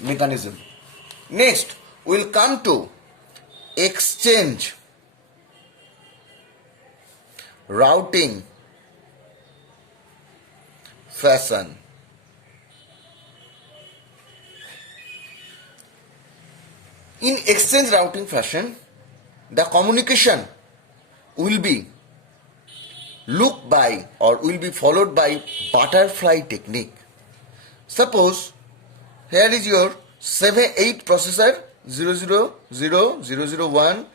mechanism. Next, we will come to exchange routing fashion. In exchange routing fashion, the communication will be looked by or will be followed by butterfly technique. Suppose here is your 8 processor 000, 001,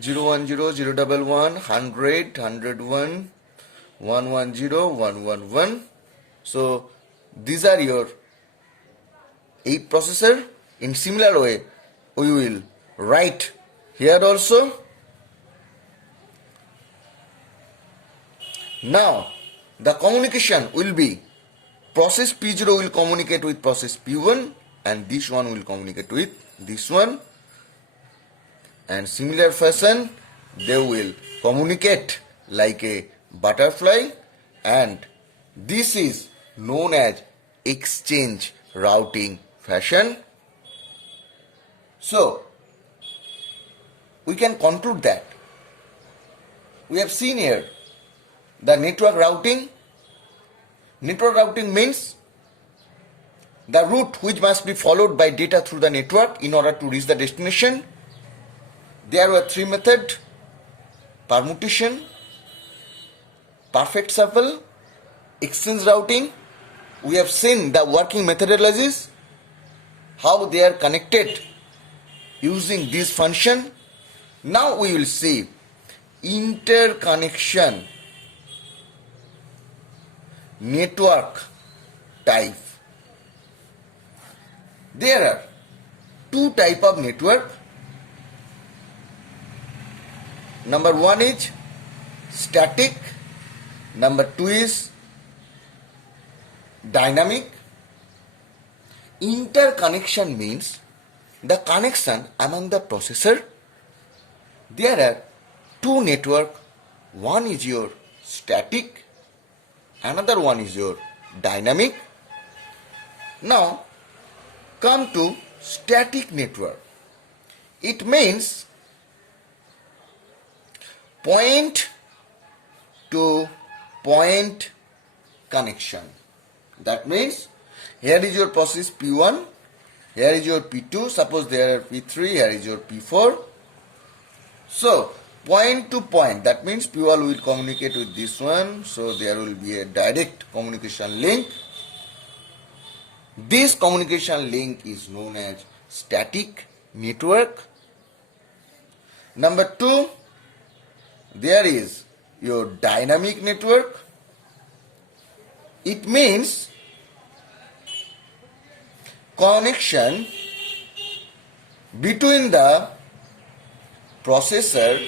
010, 011, 100, 101, 110, 111. So these are your 8 processor. In similar way, we will write here also. Now the communication will be process P0 will communicate with process P1 and this one will communicate with this one, and similar fashion they will communicate like a butterfly, and this is known as exchange routing fashion. So we can conclude that we have seen here the network routing. Network routing means the route which must be followed by data through the network in order to reach the destination. There were 3 methods: permutation, perfect shuffle, exchange routing. We have seen the working methodologies, how they are connected using this function. Now we will see interconnection network type. There are 2 types of network. Number 1 is static, number 2 is dynamic. Interconnection means the connection among the processor. There are 2 network. One is your static, another one is your dynamic. Now come to static network. It means point to point connection. That means here is your process P1, here is your P2, suppose there are P3, here is your P4. So point to point, that means P1 will communicate with this one, so there will be a direct communication link. This communication link is known as static network. Number 2, there is your dynamic network. It means connection between the processor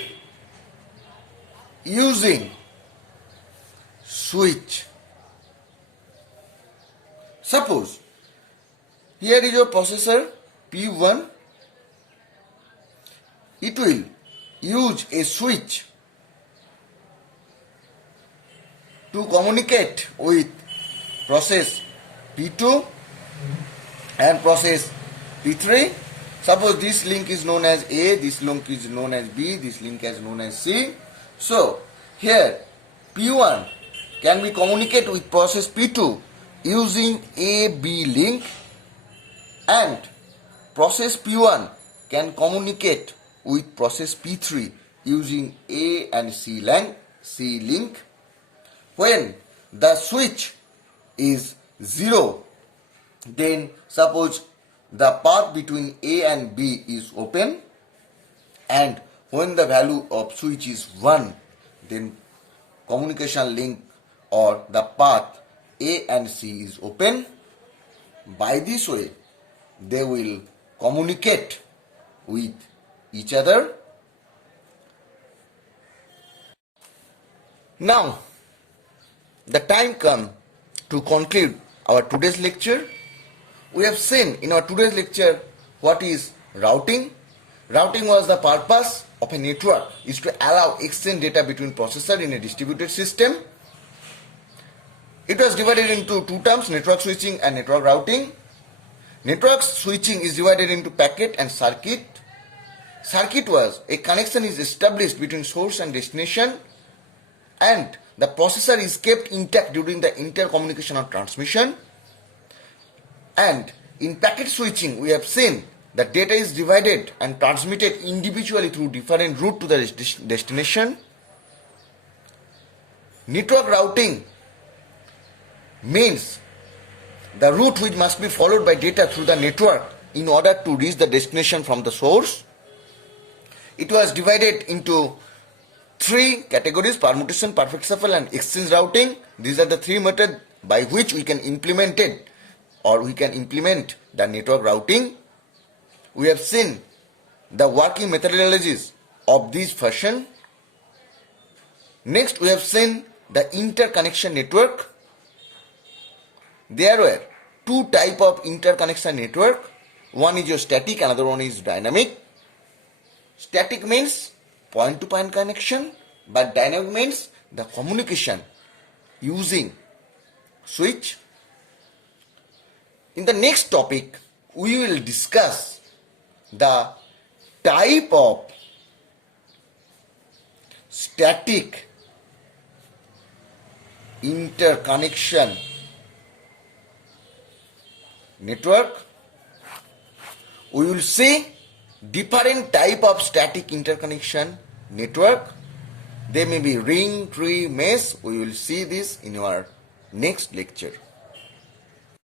using switch. Suppose here is your processor P1. It will use a switch to communicate with process P2 and process P3. Suppose this link is known as A, this link is known as B, this link is known as C. So here P1 can be communicate with process P2 using A-B link, and process P1 can communicate with process P3 using A and C link. When the switch is 0, then suppose the path between A and B is open, and when the value of switch is 1, then communication link or the path A and C is open. By this way, they will communicate with each other. Now, the time come to conclude our today's lecture. We have seen in our today's lecture what is routing. Routing was the purpose of a network is to allow exchange data between processors in a distributed system. It was divided into 2 terms, network switching and network routing. Network switching is divided into packet and circuit. Circuit was a connection is established between source and destination, and the processor is kept intact during the intercommunication or transmission. And in packet switching, we have seen that data is divided and transmitted individually through different route to the destination. Network routing means the route which must be followed by data through the network in order to reach the destination from the source. It was divided into three categories: permutation, perfect shuffle, and exchange routing. These are the three methods by which we can implement the network routing. We have seen the working methodologies of this fashion. Next, we have seen the interconnection network. There were two types of interconnection network. One is your static, another one is dynamic. Static means point-to-point connection, but dynamic means the communication using switch. In the next topic, we will discuss the type of static interconnection network. We will see different type of static interconnection network. They may be ring, tree, mesh. We will see this in our next lecture.